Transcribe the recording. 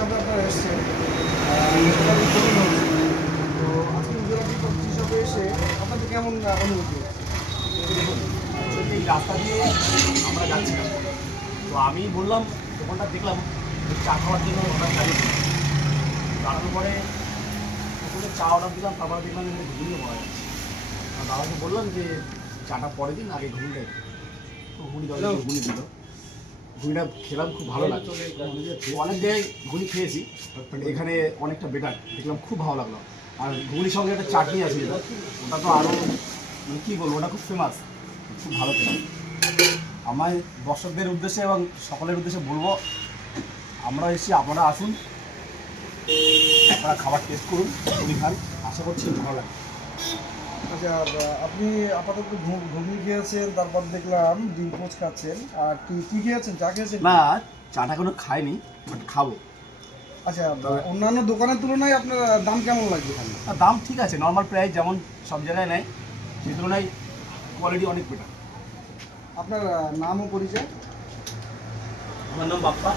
শপে আপনারা এসছেন, সেটা আমি খুবই হচ্ছে। তো আজকে উদয়রাটি কফি শপে এসে আপনাদের কেমন অনুভূতি হচ্ছে? দেখুন, আসলে এই রাস্তা দিয়ে আমরা যাচ্ছিলাম, তো আমি বললাম দোকানটা দেখলাম চা খাওয়ার জন্য অর্ডার চালিয়েছি। দাঁড়ানোর পরে ওখানে চা অর্ডার দিলাম, তারপরে দেখলাম এখানে ঘুগনিও পাওয়া যাচ্ছে। আর দাদাকে বললাম যে চাটা পরে দিন, আগে ঘুগনিটা দিন। তো ঘুগনি দলে ঘুগনি দিল, ঘুগনিটা খেলাম, খুব ভালো লাগলো। অনেক জায়গায় ঘুগনি খেয়েছি, বাট এখানে অনেকটা বেটার দেখলাম, খুব ভালো লাগলো। আর ঘুগনির সঙ্গে একটা চাটনি আছে যেটা, ওটা তো আরও মানে কী বলবো, ওটা খুব ফেমাস, খুব ভালো খেলাম। আমার দর্শকদের উদ্দেশ্যে এবং সকলের উদ্দেশ্যে বলবো, আমরা এসেছি, আপনারা আসুন, আপনারা খাবার টেস্ট করুন, খুবই খান, আশা করছি ভালো লাগে। আচ্ছা, আপনি আপাতত ঘুগনি খেয়েছেন, তারপর দেখলাম ডিম পোচ খাচ্ছেন, আর কি কি খেয়েছেন? চা খেয়েছেন? না, চাটা কোনো খাইনি, বাট খাবো। আচ্ছা, অন্যান্য দোকানের তুলনায় আপনার দাম কেমন লাগছে এখানে? আর দাম ঠিক আছে, নর্মাল প্রাইস যেমন সব জায়গায় নেয়, সেই তুলনায় কোয়ালিটি অনেক বেটার। আপনার নাম ও পরিচয়? আমার নাম বাপ্পা।